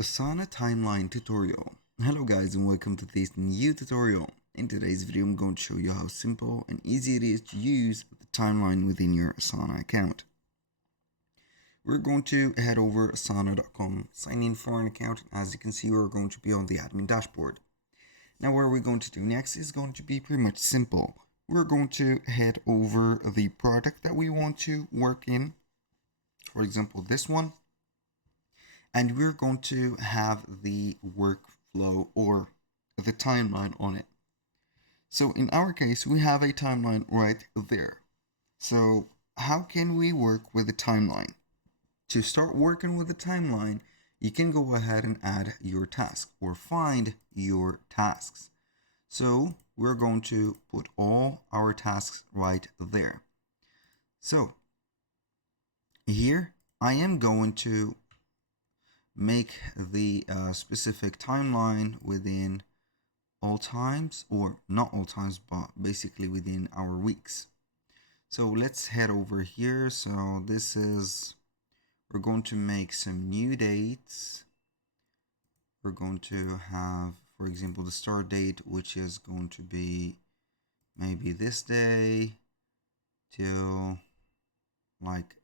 Asana timeline tutorial. Hello guys and welcome to this new tutorial. In today's video I'm going to show you how simple and easy it is to use the timeline within your Asana account. We're going to head over asana.com, sign in for an account. As you can see, we're going to be on the admin dashboard. Now what we're going to do next is going to be pretty much simple. We're going to head over the product that we want to work in. For example, this one. And we're going to have the workflow or the timeline on it. So in our case, we have a timeline right there. So how can we work with the timeline? To start working with the timeline, you can go ahead and add your task or find your tasks. So we're going to put all our tasks right there. So here I am going to make the specific timeline within all times, or not all times, but basically within our weeks. So let's head over here. So this is, we're going to make some new dates. We're going to have, for example, the start date, which is going to be maybe this day till like,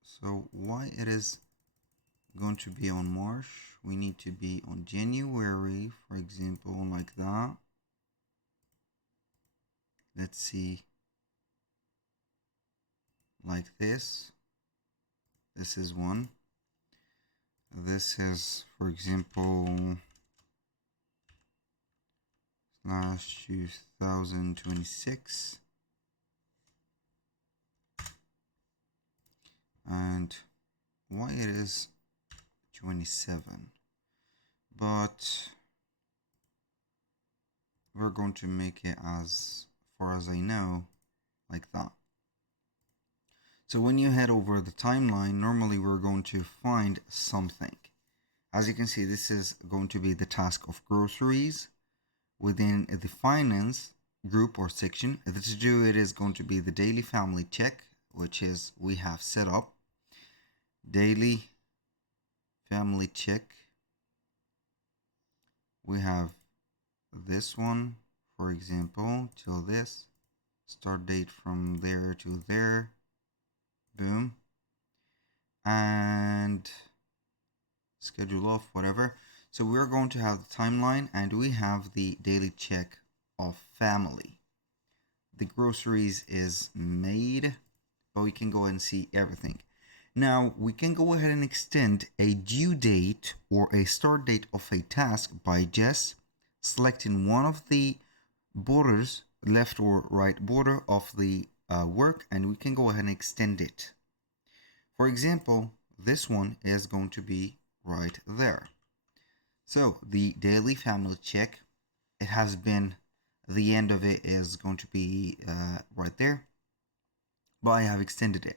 so why it is going to be on March, we need to be on January, for example, like that. Let's see, like this. This is one. This is, for example, slash 2026. And why it is 27, but we're going to make it, as far as I know, like that. So when you head over the timeline, normally we're going to find something. As you can see, this is going to be the task of groceries. Within the finance group or section, the to do it is going to be the daily family check, which is we have set up daily family check. We have this one, for example, till this, start date from there to there, boom, and schedule off, whatever. So we're going to have the timeline, and we have the daily check of family. The groceries is made, but we can go ahead and see everything. Now we can go ahead and extend a due date or a start date of a task by just selecting one of the borders, left or right border of the work, and we can go ahead and extend it. For example, this one is going to be right there. So the daily family check, it has been, the end of it is going to be right there, but I have extended it.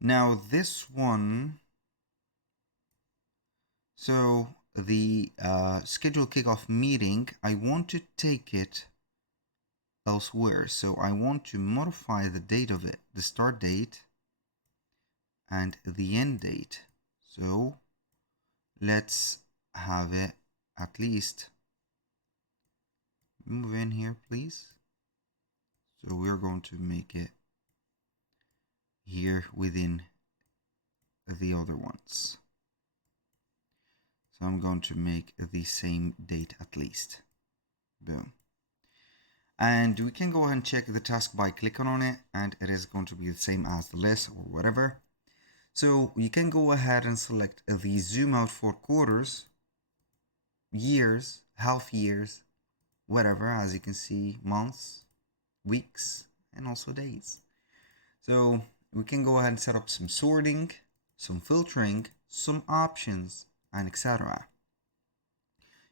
Now this one, so the schedule kickoff meeting, I want to take it elsewhere. So I want to modify the date of it, the start date and the end date. So let's have it at least, move in here please. So we're going to make it here within the other ones. So I'm going to make the same date at least. Boom. And we can go ahead and check the task by clicking on it, and it is going to be the same as the list or whatever. So you can go ahead and select the zoom out for quarters, years, half years, whatever. As you can see, months, weeks, and also days. So we can go ahead and set up some sorting, some filtering, some options, and etc.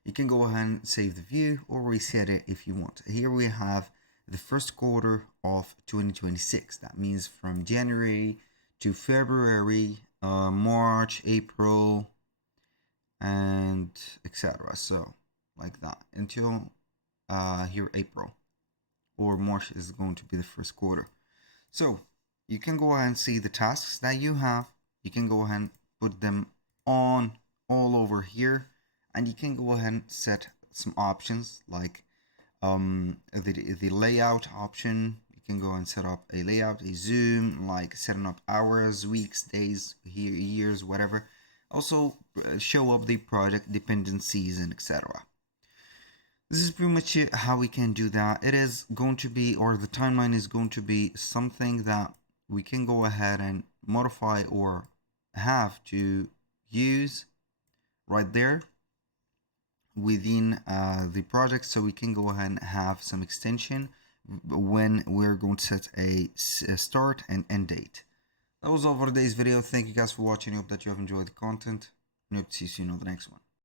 You can go ahead and save the view or reset it if you want. Here we have the first quarter of 2026. That means from January to February, March, April, and etc. So like that until here April, or March is going to be the first quarter. So you can go ahead and see the tasks that you have. You can go ahead and put them on all over here, and you can go ahead and set some options like the layout option. You can go and set up a layout, a zoom, like setting up hours, weeks, days, years, whatever. Also show up the project dependencies and etc. This is pretty much it, how we can do that. It is going to be, or the timeline is going to be something that we can go ahead and modify or have to use right there within the project, so we can go ahead and have some extension when we're going to set a start and end date. That was all for today's video. Thank you guys for watching. I hope that you have enjoyed the content, and hope to see you soon on the next one.